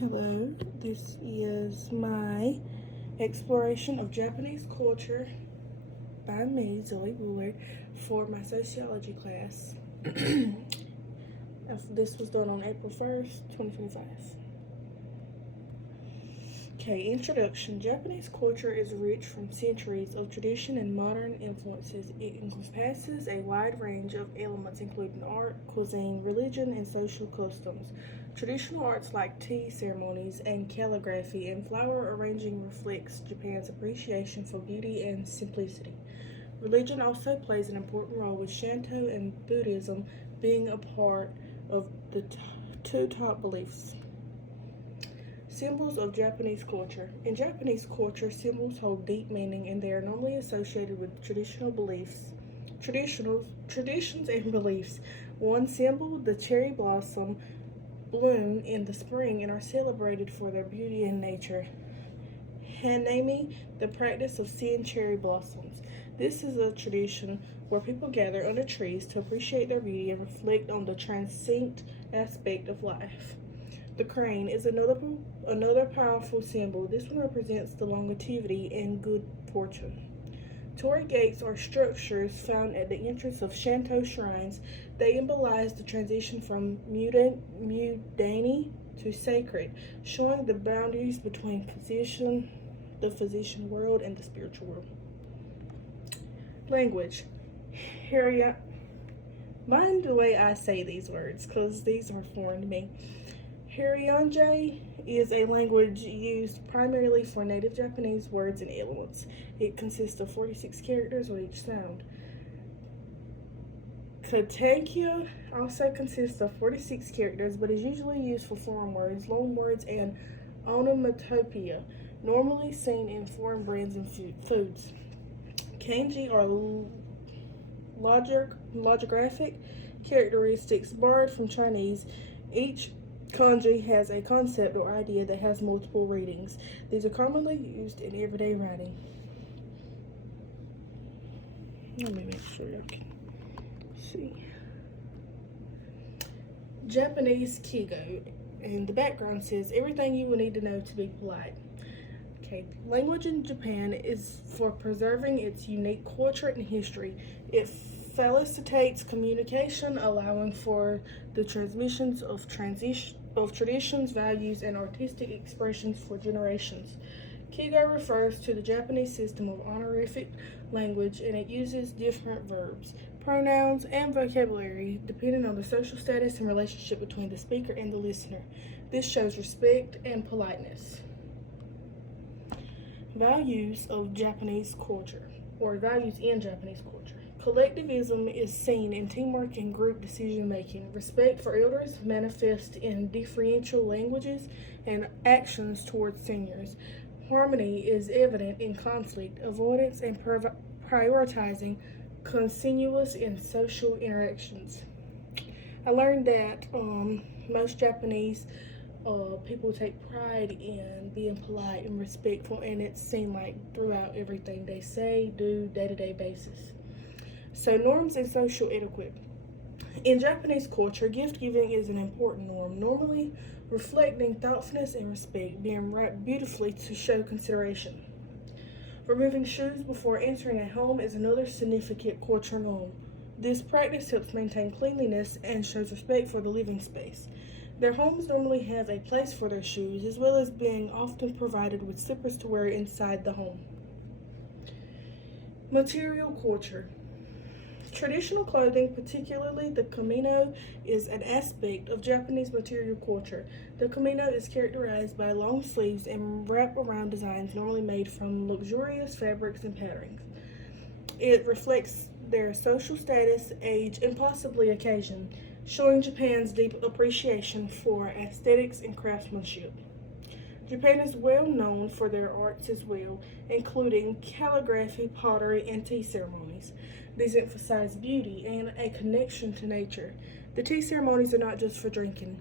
Hello, this is my exploration of Japanese culture by me, Zoe Buller, for my sociology class. This was done on April 1st, 2025. Okay, introduction. Japanese culture is rich from centuries of tradition and modern influences. It encompasses a wide range of elements, including art, cuisine, religion, and social customs. Traditional arts like tea ceremonies and calligraphy and flower arranging reflects Japan's appreciation for beauty and simplicity. Religion also plays an important role, with Shinto and Buddhism being a part of the two top beliefs. Symbols of Japanese culture. In Japanese culture, symbols hold deep meaning and they are normally associated with traditions and beliefs. One symbol, the cherry blossom, bloom in the spring and are celebrated for their beauty and nature. Hanami, the practice of seeing cherry blossoms. This is a tradition where people gather under trees to appreciate their beauty and reflect on the transcendent aspect of life. The crane is another powerful symbol. This one represents the longevity and good fortune. Torii gates are structures found at the entrance of Shinto shrines. They symbolize the transition from mundane to sacred, showing the boundaries between the physician world and the spiritual world. Language. Harriet. Mind the way I say these words, because these are foreign to me. Haryange is a language used primarily for native Japanese words and elements. It consists of 46 characters with each sound. Katakya also consists of 46 characters, but is usually used for foreign words, loan words, and onomatopoeia, normally seen in foreign brands and foods. Kanji are logographic characteristics borrowed from Chinese. Each kanji has a concept or idea that has multiple readings. These are commonly used in everyday writing. Let me make sure y'all can see. Japanese Kigo, and the background says everything you will need to know to be polite. Okay, language in Japan is for preserving its unique culture and history. It facilitates communication, allowing for the transmissions of traditions, values, and artistic expressions for generations. Kigo refers to the Japanese system of honorific language, and it uses different verbs, pronouns, and vocabulary depending on the social status and relationship between the speaker and the listener. This shows respect and politeness. Values of Japanese culture, or values in Japanese culture. Collectivism is seen in teamwork and group decision making. Respect for elders manifests in differential languages and actions towards seniors. Harmony is evident in conflict avoidance and prioritizing continuous in social interactions. I learned that most Japanese people take pride in being polite and respectful, and it's seen like throughout everything they say, do, day-to-day basis. So norms and social etiquette. In Japanese culture, gift giving is an important norm, normally reflecting thoughtfulness and respect, being wrapped beautifully to show consideration. Removing shoes before entering a home is another significant cultural norm. This practice helps maintain cleanliness and shows respect for the living space. Their homes normally have a place for their shoes, as well as being often provided with slippers to wear inside the home. Material culture. Traditional clothing, particularly the kimono, is an aspect of Japanese material culture. The kimono is characterized by long sleeves and wrap-around designs normally made from luxurious fabrics and patterns. It reflects their social status, age, and possibly occasion, showing Japan's deep appreciation for aesthetics and craftsmanship. Japan is well known for their arts as well, including calligraphy, pottery, and tea ceremonies. These emphasize beauty and a connection to nature. The tea ceremonies are not just for drinking.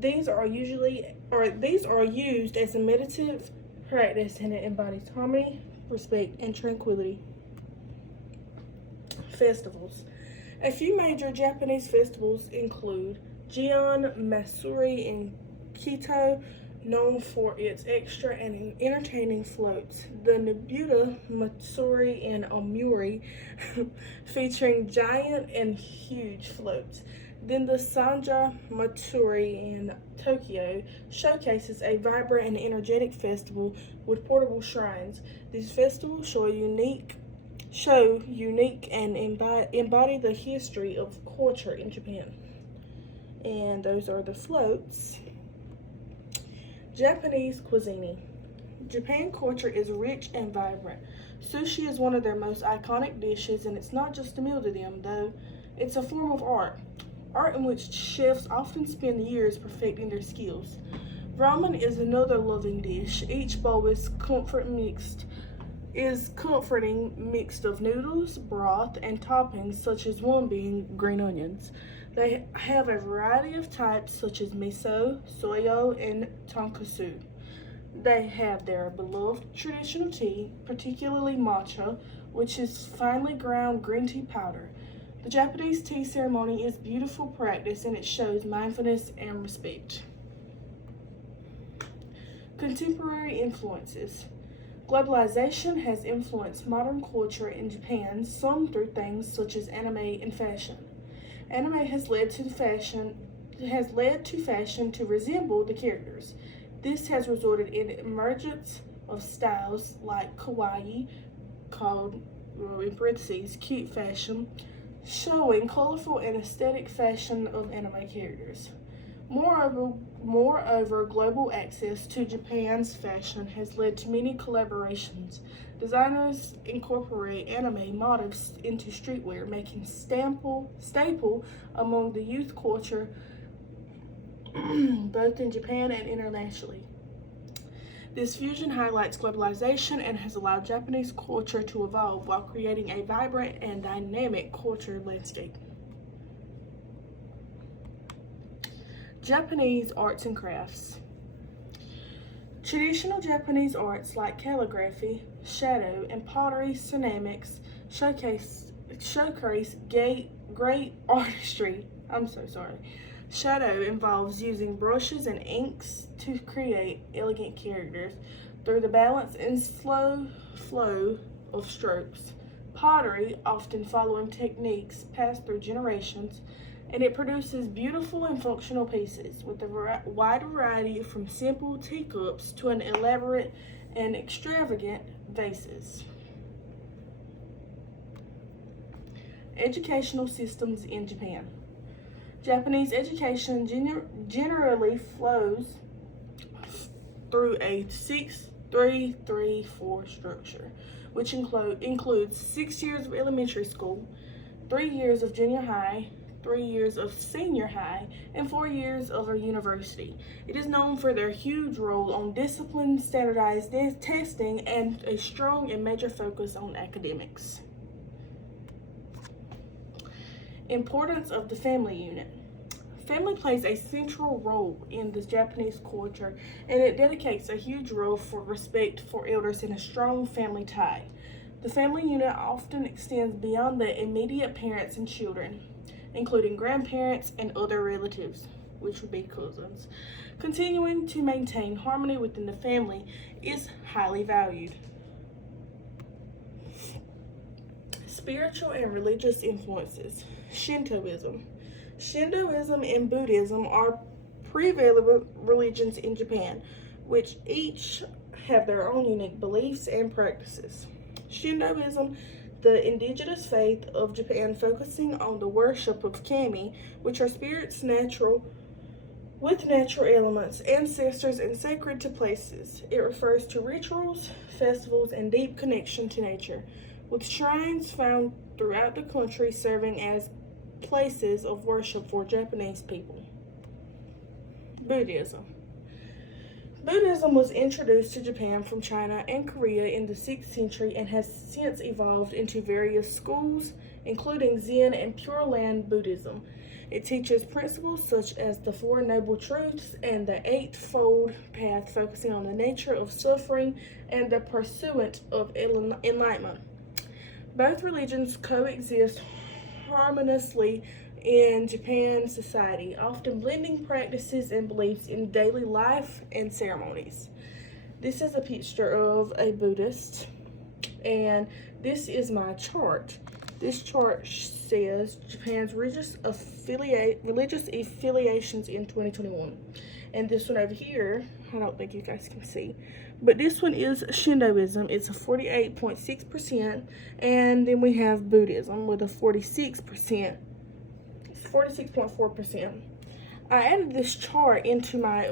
These are used as a meditative practice, and it embodies harmony, respect, and tranquility. Festivals. A few major Japanese festivals include Gion, Matsuri, and Kito, known for its extra and entertaining floats. The Nobuta Matsuri and Omuri, featuring giant and huge floats. Then the Sanja Matsuri in Tokyo showcases a vibrant and energetic festival with portable shrines. These festivals show unique and embody the history of culture in Japan. And those are the floats. Japanese cuisine. Japan culture is rich and vibrant. Sushi is one of their most iconic dishes, and it's not just a meal to them, though. It's a form of art in which chefs often spend years perfecting their skills. Ramen is another loving dish. Each bowl is comforting mixed of noodles, broth, and toppings, such as one being green onions. They have a variety of types such as miso, soyo, and tonkatsu. They have their beloved traditional tea, particularly matcha, which is finely ground green tea powder. The Japanese tea ceremony is beautiful practice, and it shows mindfulness and respect. Contemporary influences. Globalization has influenced modern culture in Japan, some through things such as anime and fashion. Anime has led to fashion to resemble the characters. This has resulted in emergence of styles like kawaii, called in parentheses cute fashion, showing colorful and aesthetic fashion of anime characters. Moreover, global access to Japan's fashion has led to many collaborations. Designers incorporate anime motifs into streetwear, making staple among the youth culture both in Japan and internationally. This fusion highlights globalization and has allowed Japanese culture to evolve while creating a vibrant and dynamic culture landscape. Japanese arts and crafts. Traditional Japanese arts like calligraphy, shadow, and pottery ceramics showcase great artistry. Shadow involves using brushes and inks to create elegant characters through the balance and slow flow of strokes. Pottery, often following techniques passed through generations, and it produces beautiful and functional pieces with a wide variety from simple teacups to an elaborate and extravagant vases. Educational systems in Japan. Japanese education generally flows through a 6-3-3-4 structure, which includes 6 years of elementary school, 3 years of junior high, 3 years of senior high, and 4 years of a university. It is known for their huge role on discipline, standardized testing, and a strong and major focus on academics. Importance of the family unit. Family plays a central role in the Japanese culture, and it dedicates a huge role for respect for elders and a strong family tie. The family unit often extends beyond the immediate parents and children, including grandparents and other relatives, which would be cousins. Continuing to maintain harmony within the family is highly valued. Spiritual and religious influences. Shintoism. Shintoism and Buddhism are prevalent religions in Japan, which each have their own unique beliefs and practices. Shintoism, the indigenous faith of Japan, focusing on the worship of kami, which are spirits with natural elements, ancestors, and sacred to places. It refers to rituals, festivals, and deep connection to nature, with shrines found throughout the country serving as places of worship for Japanese people. Buddhism. Buddhism was introduced to Japan from China and Korea in the 6th century and has since evolved into various schools, including Zen and Pure Land Buddhism. It teaches principles such as the Four Noble Truths and the Eightfold Path, focusing on the nature of suffering and the pursuit of enlightenment. Both religions coexist harmoniously in Japan society, often blending practices and beliefs in daily life and ceremonies. This is a picture of a Buddhist, and this is my chart. This chart says Japan's religious affiliations in 2021. And this one over here, I don't think you guys can see, but this one is Shintoism. It's a 48.6%, and then we have Buddhism with a 46%. It's 46.4%. I added this chart into my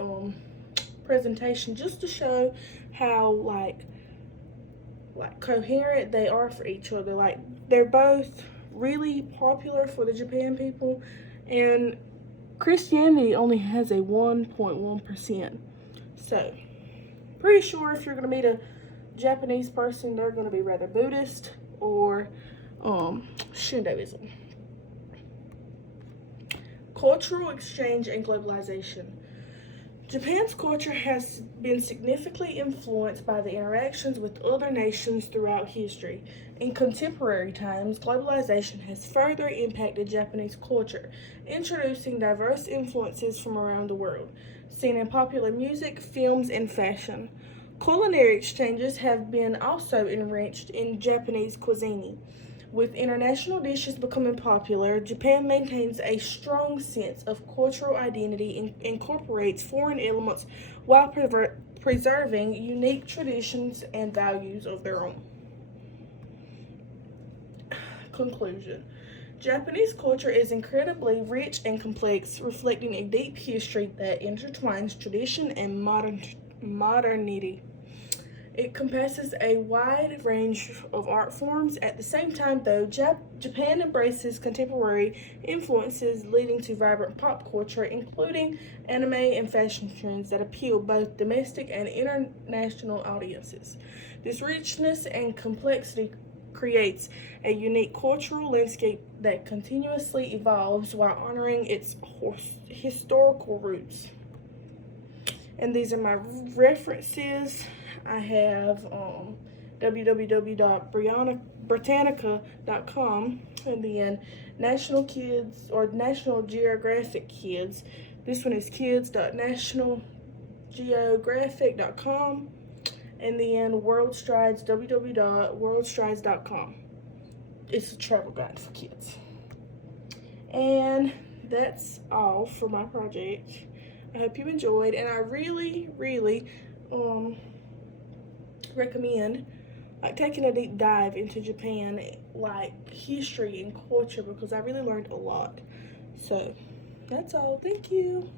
presentation just to show how like coherent they are for each other. Like, they're both really popular for the Japan people, and Christianity only has a 1.1%. So, pretty sure if you're going to meet a Japanese person, they're going to be rather Buddhist or Shintoism. Cultural exchange and globalization. Japan's culture has been significantly influenced by the interactions with other nations throughout history. In contemporary times, globalization has further impacted Japanese culture, introducing diverse influences from around the world, seen in popular music, films, and fashion. Culinary exchanges have been also enriched in Japanese cuisine. With international dishes becoming popular, Japan maintains a strong sense of cultural identity and incorporates foreign elements while preserving unique traditions and values of their own. Conclusion. Japanese culture is incredibly rich and complex, reflecting a deep history that intertwines tradition and modernity. It encompasses a wide range of art forms. At the same time, though, Japan embraces contemporary influences, leading to vibrant pop culture, including anime and fashion trends that appeal both domestic and international audiences. This richness and complexity creates a unique cultural landscape that continuously evolves while honoring its historical roots. And these are my references. I have www.britannica.com, and then National Kids or National Geographic Kids. This one is kids.nationalgeographic.com, and then World Strides, www.worldstrides.com. It's a travel guide for kids. And that's all for my project. I hope you enjoyed, and I really recommend like taking a deep dive into Japan, like history and culture, because I really learned a lot. So that's all. Thank you.